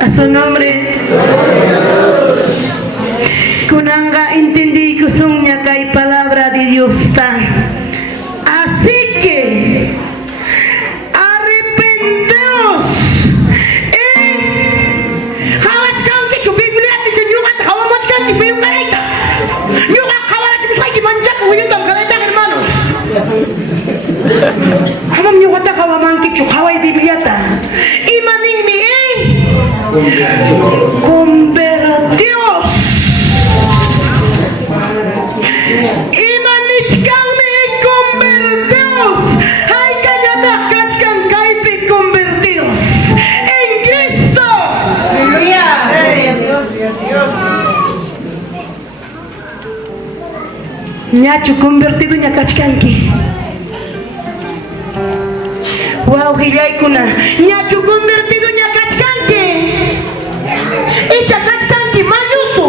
A su nombre. Kunanga entendí que son que hay palabra de Dios está. Así que arrepenteos. Hamam nyo kata kawaman kichu kaway bibliata. Imaning mi convertidos. Imanich kami convertidos. Hay kanyata kachkan kaipi convertidos. En Cristo. Aleluya. Dios. Nyachu convertido nya kachkanki. Wow, gilay ko na. Nyachu convertido nya kachkanki. Icha kachkanki mayuso.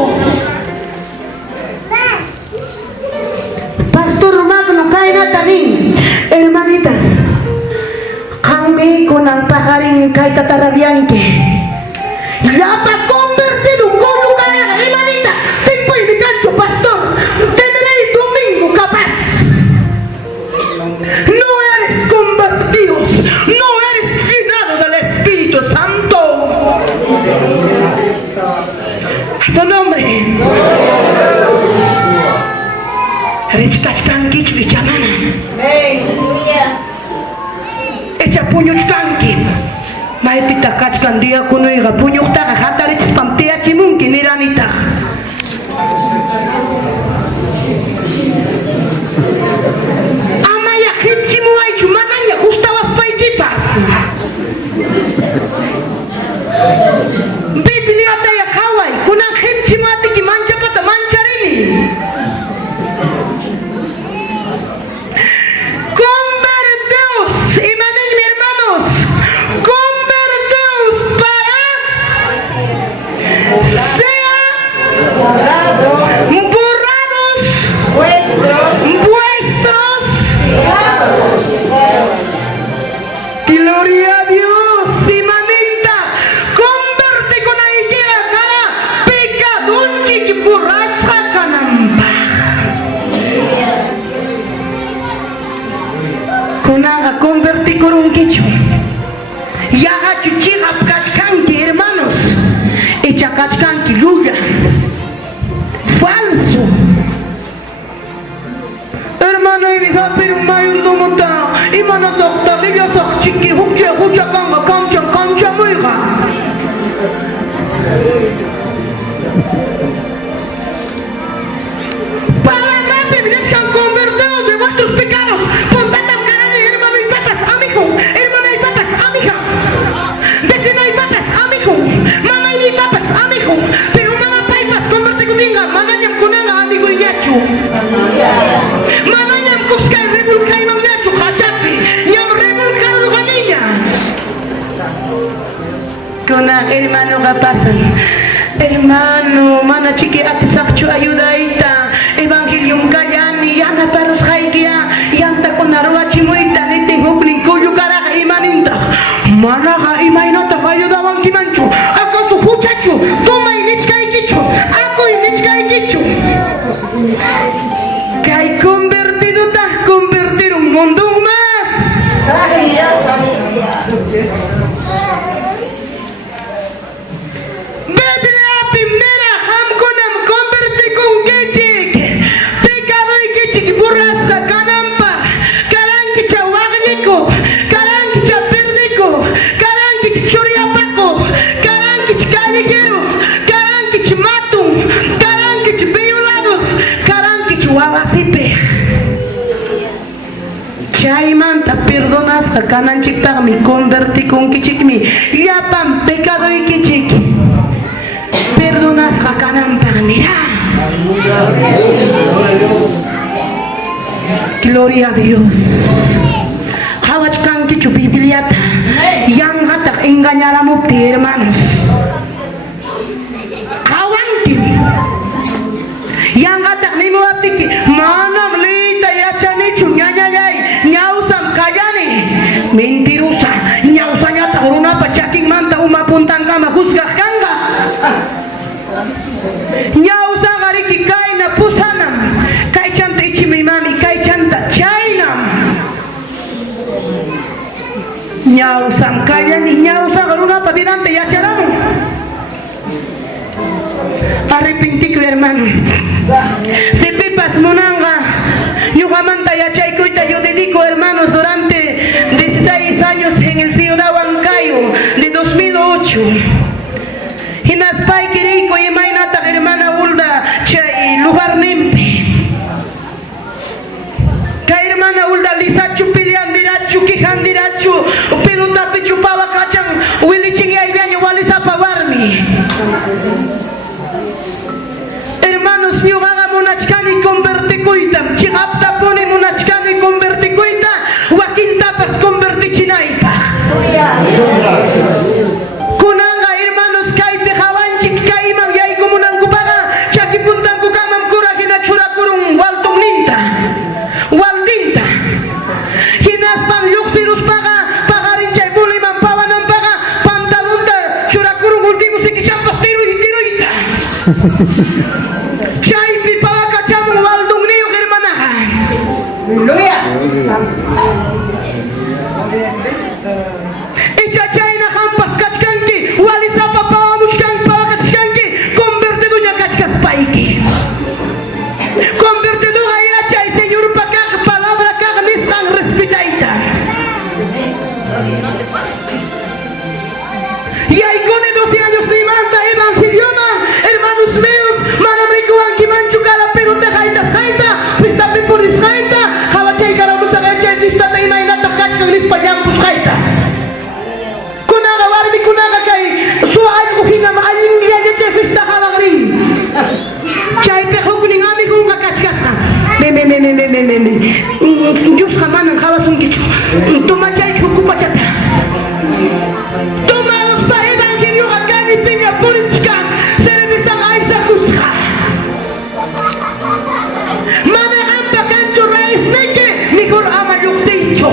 Pastor Magno kay na tanin. Hermanitas, kami ko ng pakaring kay tataradianke. Yapa convertido koyo kaya hermanita. Timpoy mi kancho pastor. Tenelay domingo kapaz. No eres convertido. No eres llenado del Espíritu Santo. A su nombre. Rechkachkanki chichamana. Echa puño chkanki. Maetita kachkan dia kuno iga puño ta hata rech pamtea chimunki niranita. Amaya kimchimu ay chumananya gustawas paitipas. Biblia taya kawai kunang kimchimu ati ki mancha pata mancharini. Converteos, imanen hermanos, converteos para sea borrados vuestros gloria a Dios, imanenta, converte con la idea cara pecador que borracha canamba. Kunaga converti con un quicho. Yaga chuchiga kachkanki hermanos. Echa kachkanki luya. Falso. Hermano y diga pero mayor do monta. Y mano sokta que yo sok chiki hucha kanga kancha muiga. Para la Biblia se han convertido de vuestros pecados. Hermana y papas, amiga. Vecina y papas, amigo. Mamá y papas, amigo. Pero mamá paipas, converte conmigo. Manayam kunala, amigo y yachu. Manayam kuskay, rebulkay ng yachu, hachapi. Yam rebulkay ng kanina. Kuna hermano kapasan. Hermano, mana chiki atisakchu ayudaita. Evangelium kayani, yana paros haigia. Yanta konarwa chimuita, nete hukling kuyu kara imaninta. Mana ka imainata ayudawan kimanchu. Ako su huchachu, toma inichkay kichu. Ako inichkay kichu. Kay convertido ta, convertir un mundo más. Sabia. Chaimanta perdonas kanan chikta mi converti con kichikmi yapam pecado y kichik perdonas kanan mira. Gloria a Dios. Hawach kan kichu bibliata yang hatak engañar a mukti hermanos. Kawanti yang hatak ni muaptiki manam lita ya chani chunyanya yai. Mentirosa, ñausanya Ñausan kaya ni ñausan garuna patirante ya charamo. Arrepentido hermano. Si pipas monanga, yo jamanta ya chaycoita, yo dedico hermanos durante 16 años en el ciudad Huancayo de 2008. Y naspay quirico y mainata hermana Ulda chay lugar nimpe. Ka hermana Ulda lisachu pilihan dirachu kihan dirachu pilota pichupaba kacang wilicing ya ibianyo walisa pawarmi. Hermanos míos, haga monachkani converticuita, chigapta pone monachkani converticuita, Joaquín tapas convertichinaipa. Kunanga hermanos kai te javanchik kai mam yai como nangupaga, chaki puntan kukamam kura hina chura kurung waltung ninta, waldinta. Hinas pan yuxirus paga, pagarin chay buliman pawanam paga, pantalunda chura kurung ultimo sikichampas tiru hitiruita. Chay pipawa kacham waldung niyo hermanaha. Haleluya. Ichay na kampas kachkanki, walisa papawa mushkan pawa kachkanki, convertido nya kachkas paiki. Convertido gaya chay señor pakak palabra kag lisang respetaita. Y ahí con 12 años ni manda evangelioma, hermanos míos, manamriku ankimanchu kala pero te jaita jaita, pista pipuris jaita, hawachay karamus agachay pista te inainata kachkan lispayam pus jaita. Kunaga warmi kunaga kay suay ko hinama aling liya chay pista halagring. Chay peho kuning ami kung kakachkasa. Me. Diyos kamanang kawasun kicho. Tumachay kukupachata. Tomalos pa evangelio agani pinya purichka. Seremisang aisa kuska. Manahanta kancho rais niki. Nikor ama yukticho.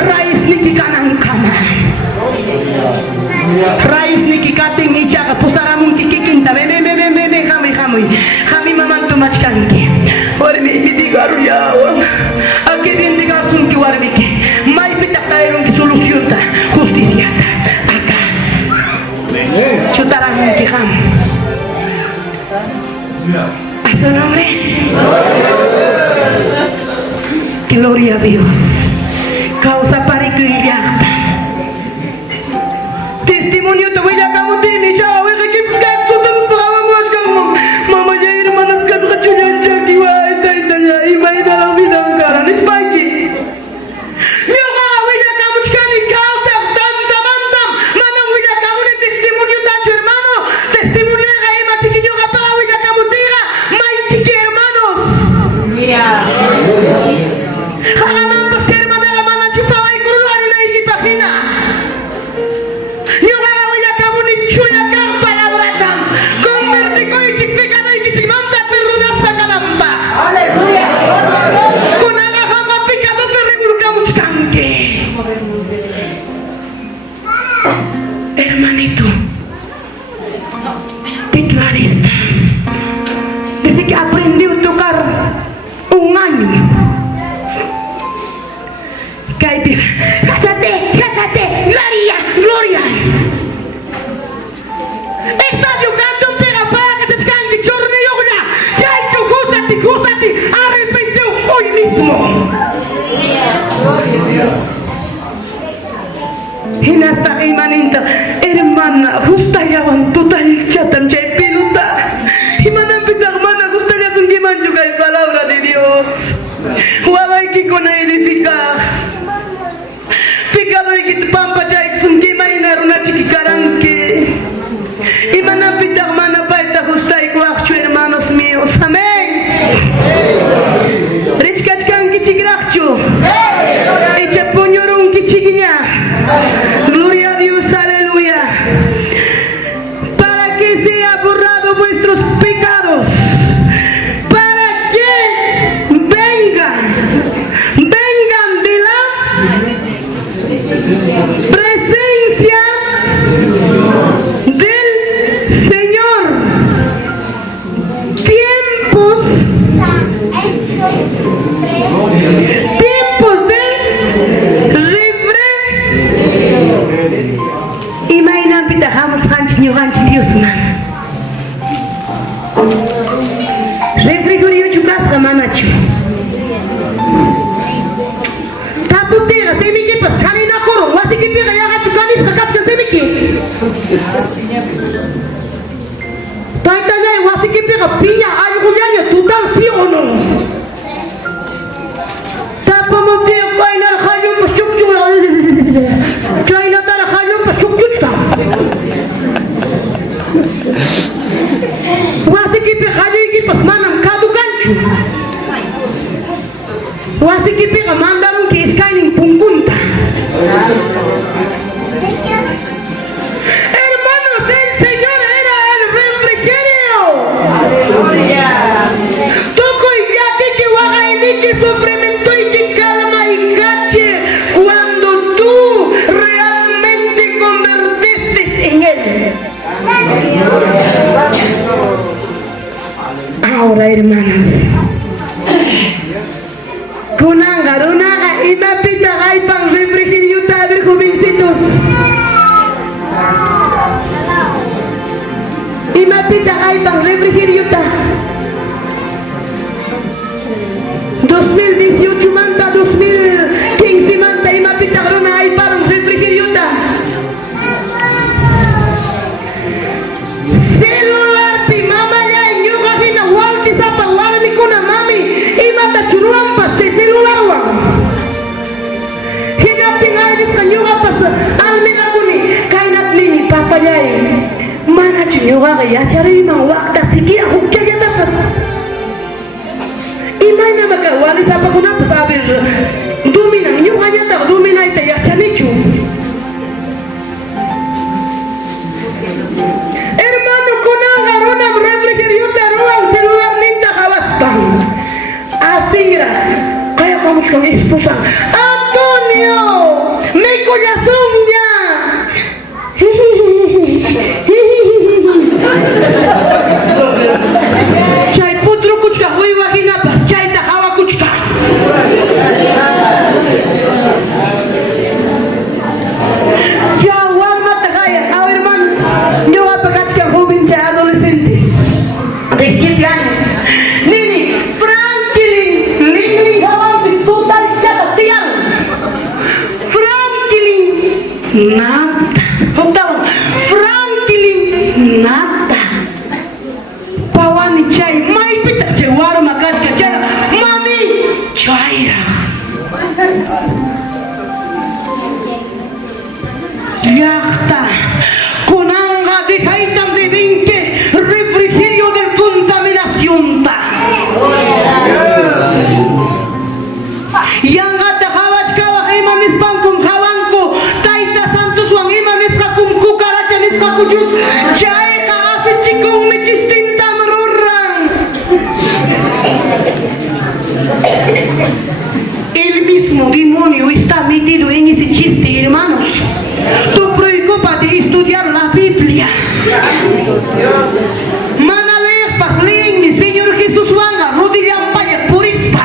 Rais niki kanang kama. Rais niki kating ichaka. Pusaramung kikikinta. Me. Kami mamang tumachkanki. Warmi ibitigo aruyawang. Aki dindigasung ki warmi ki. May pitak tayo ng solusyonta. Justisyata. Aka. Chutarang ki kam. A su nombre. Gloria a Dios. Causa parikuyakta. Testimonio te voy a camutin y ya voy a que mama ya hermanas kas kachunya chaki wa ita ya imai dalam bidang karan ispagi. Niyo ka wila kamu chkani causa tanta bantam mana wila kamu ni testimonio tacho hermano testimonio ka ima chiquillo ka pa wila kamu tira mai chiqui hermanos. Halaman pas hermana la mana chupa wa ikuru ani na ikipahina. Niyo ka wila kamu ni chuya ka palabra tam convertico y chiquica. Aleluya. Kunaga hama picado perrebulka muchkanke. Hermanito, teclarista. Desde que aprendió a tocar un año. Cásate, Gloria. Está jugando pega para que te escangue, chorne yogna. Júzate, arrepenteos hoy mismo. Hinasta imaninta, hermana, gustayawan total chatam chay pilota. Himanapita hermana, gustaría con que manchuca la palabra de Dios. Huawai que con edificar. Picado y que te pampa chay sun que marinar una chiquicaranque. Himanapita hermana paita gustai guachu hermanos míos. Amén. Richkachkan kichigrachu. Echa puñorun kichigiña. Gloria a Dios, aleluya. Para que sea borrado vuestros pecados. Para que vengan de la presencia del Señor. Tiempos de refrigerio. ñuqanchik Dios man. Refrigerio chukasqa manachu. Taputiqa simikipas qhalinakurun wasikipiqa yaqa chukanisqa kachkan simiki. Taytallay wasikipiqa piña allqullaña tutal sí o no. Tapamuptiqa qaynar qhallunpas chukchuk. Chaynatara qhallunpas chukchuchka. Wasikipi qhalluykipas manam kadukanchu. Wasikipiqa mandarunki iskaynin punkunta. Hermanos, el Señor era el refrigerio. Tokoy yakiki waqayniki sufrimiento y calma y cache cuando tú realmente convertiste en Él. Ahora, hermanas, kunanga, runaga, imapita gaypan refrigerio, a ver, jovencitos. Imapita gaypan refrigerio. 2018 manta, 2015 manta, imapita runa gaypan refrigerio. Celular pi mama ya ñuqa hina waltisapa warmikuna mami imata churuwanpas chay celular wan hinaptin ayrisqa ñuqapas alminakuni kaynat nini papallay manachu ñuqaqa yachariyman waqta sikia hukkallatapas imaynamaka walisapakunapas a ver dominan ñuqallataqa dominayta yachanichu. Hermano, kunanga runam refrigerio ruan celular ninta jabaspan. Asingra, kaya vamos con mi esposa. Antonio, mi corazón ya. Chay putru kuchka, hoy wajinapas, chay tajawa kuchka. Ya, warmata gaya, a ver, hermanos. Yo voy a pagar que joven ya adolescente de 7 años. Nini, Franklin, Lingling, Hawaii, total chatatean. Franklin, nada. Octavo, Franklin, nada. Pawani chay, mai pita chay, waro makachka chay, mami, chayra. Yachta. Kunanga de Kaitam de 20 refrigerio de contaminación. Yanga de Havachkawa Imanis Bankum Hawanko, Taita Santos Wang Imanis Hakum Kukaracha Niskakujus, Chaika Afichikum Michistintam Ruran. El mismo demonio está metido en ese chiste, hermanos. Tú preocúpate de estudiar la Biblia. Manalepas, leen mi Señor Jesús Wanga, rodillan paya purispa.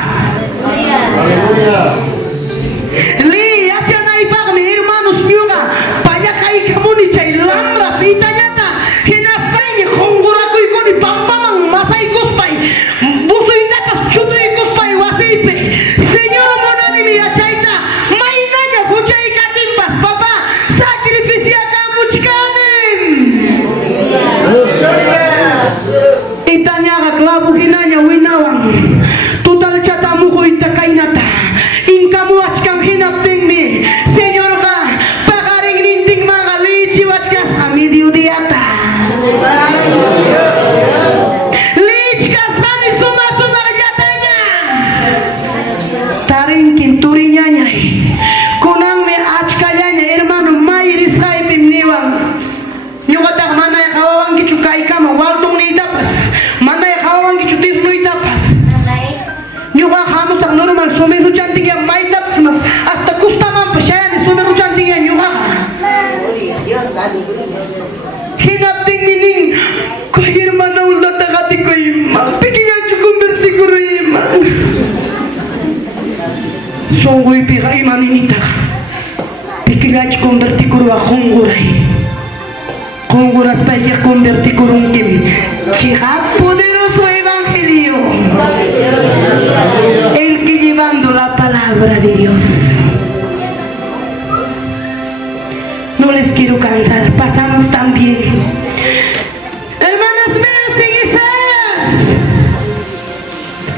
Lee, achanay pagme, hermanos ñuga, paya kai kamuni chay lambra fitayata, hinafayni hongurako ikoni pampaman masay kuspay, busoy tapas chutoy kuspay wasipe. Señor monani mi achayta, maynanya huchay katimpas, papá, sacrificia kamuchkanen. Itanya clavo hinanya winawan, total chatamujo itakainata, inkamu achkam hinaptingmi, Señor ka, pagaring ninting mga lichi wachkas a mediodiata. Lichkas sani suma-sumaryatanya. Taring kinturiñaña, kunang me achkallanya, hermano, mayris kaipim niwang. Nyugatag manay kawawang kichukay kama, waldong ni tapas, manay kawawang kichutir no itapas. Nyuga kamo sa normal, sumiru chanting yang may tapas, mas hasta kustaman pa siya yan, sumiru chanting yan nyuga. Hinapting nining, kay hermano ulat nakati ko ima, pikiyan chukum bersikuro ima. Songgoy pika ima ninita, pikiyan chukum bersikuro akong guray. con unas payas convertir con un kim. Chica poderoso evangelio. El que llevando la palabra de Dios. No les quiero cansar, pasamos también. Hermanas mías, en Isaías,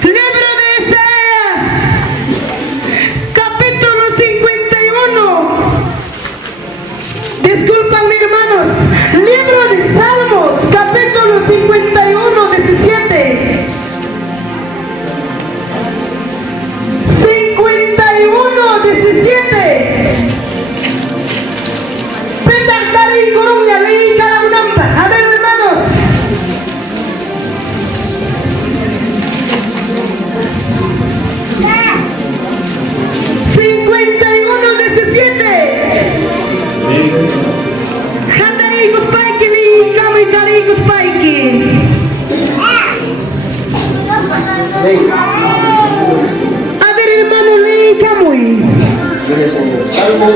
libro de Isaías, capítulo 51. Disculpadme, hermanos, libro de Salmos, capítulo 51, 17. 51, 17. Petardari Corunga, leí cada una. A ver, hermanos. A ver, hermano, leí Camuy. Salmos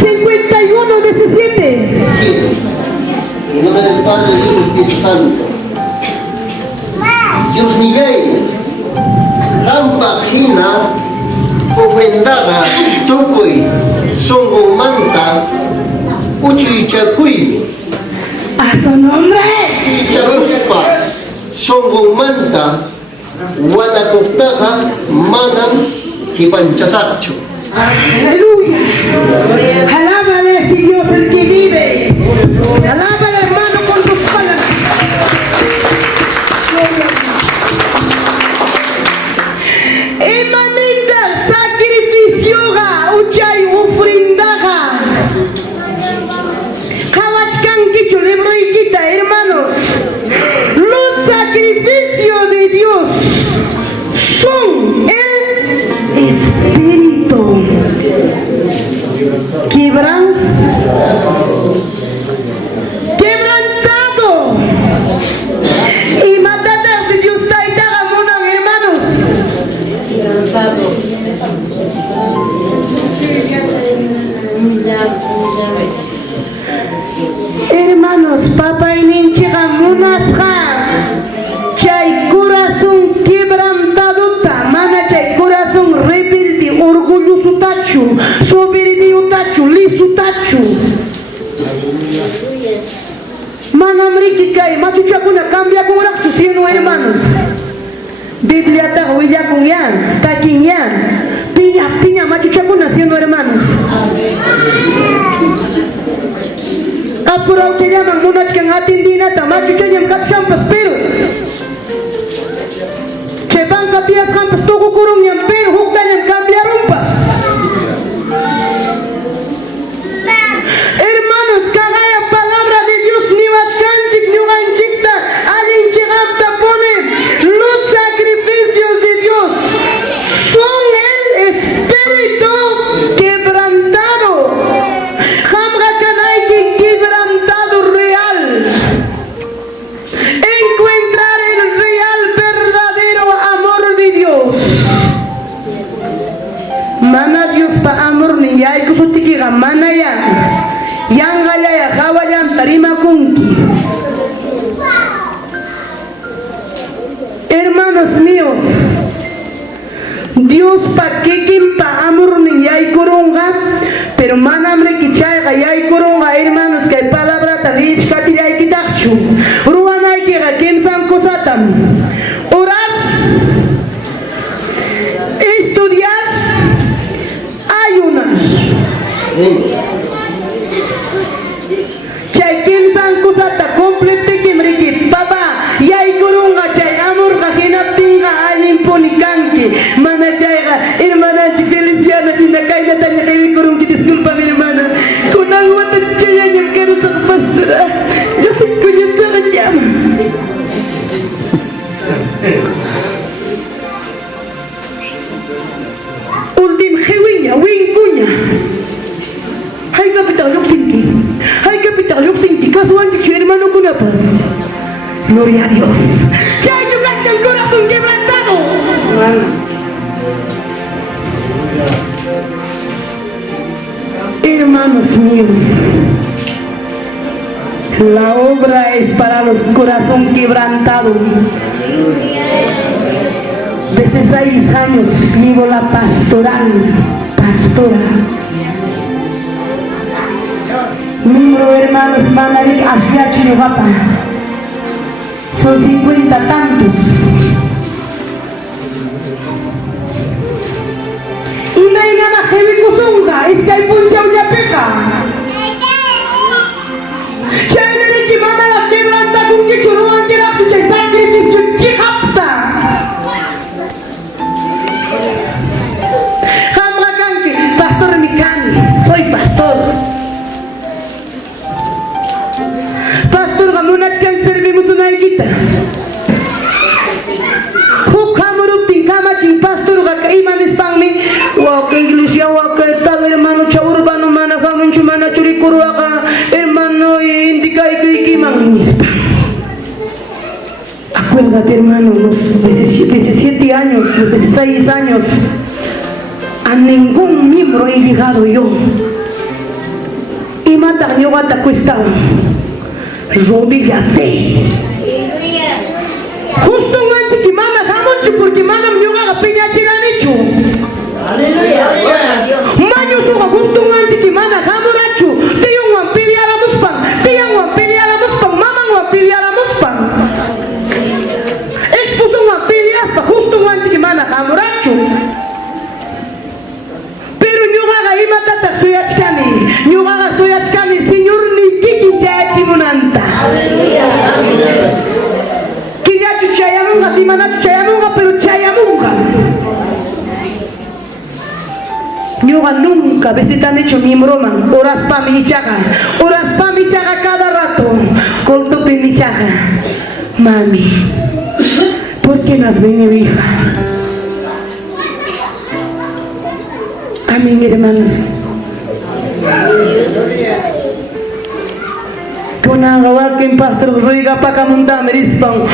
51, 17. Sí. En nombre del Padre, del Hijo y del Espíritu Santo. Dios Miguel, Zampagina, ofrendada, Tokoi, Songo Manta, Uchichakui, A su nombre. Chicharuspa, Songo Manta, Guadacoctaja, Manam, Kipanchasacho. Aleluya. Alábale, si Dios el que vive. Alábale, hermano, con tus palabras. Emanita, sacrificio, uchay, ofrendaga. Kawachkan kicho, libro y quita, hermanos. Los sacrificios de Dios son el Espíritu. Quebrantado. Y matada si Dios está y hermanos. Hermanos, papá y ninchiga munasja. Chay corazón quebrantado ta, mana chay corazón rebelde, orgulloso tachu, soberbio tachu, liso tachu. Mana mriki machuchakuna cambia con rakchu, siendo hermanos. Biblia ta huella con yan, taquin yan, piña, machuchakuna siendo hermanos. Apurau se llaman munas que han atendido ta, machuchayam kachkampas, pero Chepan kapias kampas toko kurung yang pero hukdan yang cambia rumpas. Hermanos, cagaya palabra de Dios ni wachkanchik ni wanchikta alin chigapta pone los sacrificios de Dios son el espíritu quebrantado. Jamra kanay que quebrantado real. Encontrar el real verdadero amor de Dios. Mana Dios pa amor ni ya ikusutikira mana ya. Yang gaya ya kawayan tarima kunki. Hermanos míos, Dios pa que pa amor ni ya ikoronga, pero mana hambre que chaiga ya ikoronga, hermanos, que hay palabra talich kati ya ikitachu. Ruana ikira ken san kosatan. Orar, estudiar, ayunar. Chay ken san kosata complete que mriki papa ya ikorunga chay amor ka hinaptinga alin ponikanki mana chayga hermana chi Feliciana tinda kaya tanya kay ikorungi disculpa mi hermana kunang watan chaya nyam kero sa pastora yo sé kunya sa kanyam ultim hewinya wingkunya hay capital yoksinki hay capital yoksinki kasuan chik hermano kunapas gloria a Dios chay yukas el corazón quebrantado hermanos míos La obra es para los corazones quebrantados. Desde 6 años vivo la pastora. Número hermanos Manarik Ashyachi Yogapa. Son 50 tantos. Y la inama heavy kusunga, es que hay puncha una peca. Chayne que mana la quebranta con que churuan que la pucha y sacrificio chihapta. Hamra kanki, pastor Mikani, soy pastor. Pastor gamunach kan servimos una higuita. Hukamuruptin kamachin pastor ga iman espangmi. Wa ke iglesia wa ke tal hermano cha urbano mana faminchu mana churi kurwaka hermano indikai que magnispa. Acuérdate hermano, los 17 años, los 16 años, a ningún miembro he llegado yo. Y mata yo gata cuesta rodilla sé. Justo un ancho que manda jamoncho porque manda mi yoga peña chiranichu. Aleluya, gloria a Dios. Maño suga justo un ancho que manda jamorachu. Te un guampili a la muspan, te un guampili a la muspan, mama un guampili a la muspan. Expuso un guampili hasta justo un ancho que manda jamorachu. Pero yo haga y matata soy achkani, yo haga soy achkani, señor ni kiki chachi munanta. Aleluya, aleluya. Que ya chuchayamunga, si mana chuchayamunga, pero chayamunga. Yoga nunca, veces te han hecho mi broma, horas pa mi chaga cada rato, corto pe mi chaga. Mami, ¿por qué no has venido, hija? Amén, hermanos. Ponagawa que pastor ruiga pa kamunta merispan.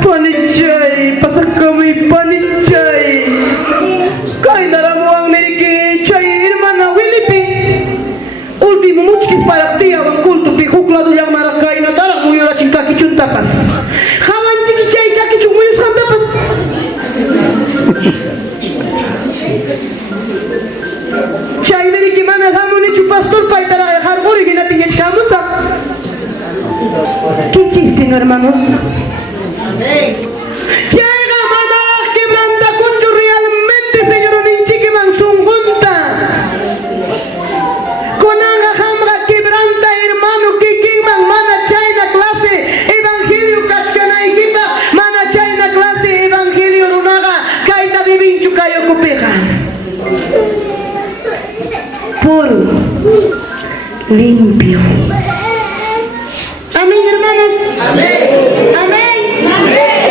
Panichay, pasakami panichay. Kay naramuang niki chay hermana Wilipi. Último muchos para ti awan kulto pi huklado yang marakay na darang muyo ra chingka kichun tapas. Hawan chiki chay ka kichun muyo san tapas. Chay niki mana hamuni chu pastor pa itara har gori gina tinya chamusa. ¿Qué chiste, no, hermanos? Llega manara quebranta con realmente, señor, un chique manzungunta. Con anga hamra quebranta, hermano, que queman mana china clase, evangelio kachkana y quita, mana china clase, evangelio runaga, kaita de vinchu kayo kupeja. Puro, limpio. Amén, hermanos. Amén. Amén. Amén.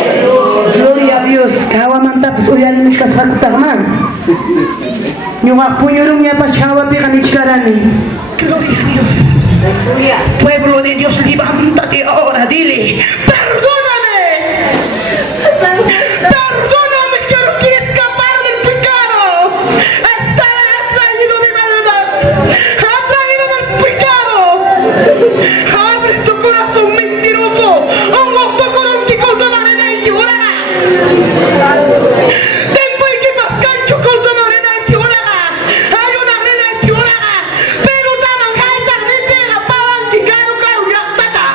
Gloria a Dios. Kawa mantap uyan ni kasakutaman. Yung apunyurong niya pa shawa pikanitskarani. Gloria a Dios. Pueblo de Dios, levántate ahora, dile, perdóname. Perdóname, que no quiero escapar del pecado. Estar atraído de verdad. Atraído del pecado. Abre tu corazón mentiroso. Ongos tu corazón que colta la arena y llorará. Después que pascan tu colta la arena y llorará. Hay una arena y llorará. Pero taman hay tarde la palan que caro ya está.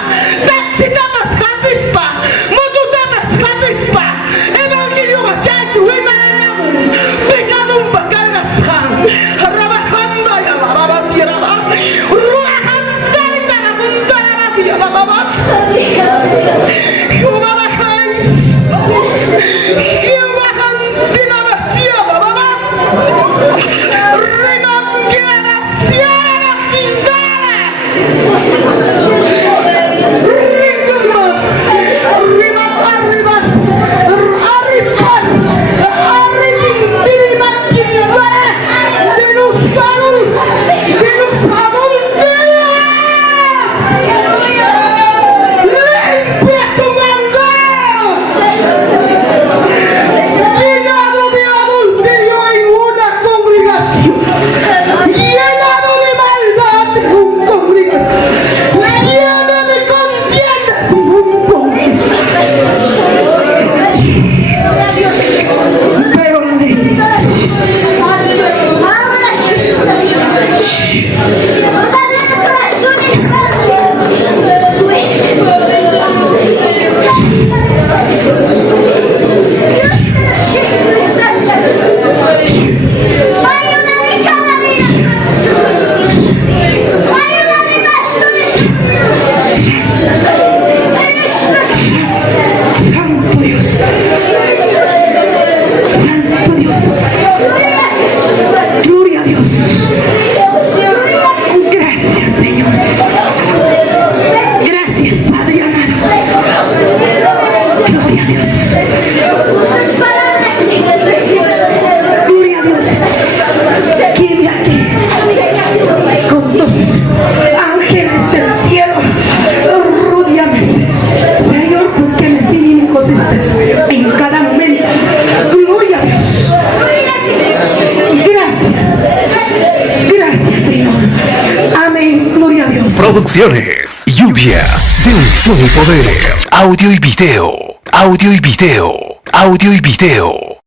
Si tapas capispa. Motu tapas capispa. Evangelio Guíame aquí con tus ángeles del cielo. Rodéame, Señor, porque me siguen cosas en cada momento. Gloria a Dios. Gracias, Señor. Amén. Gloria a Dios. Producciones, lluvias de unción y poder, audio y video, audio y video, audio y video.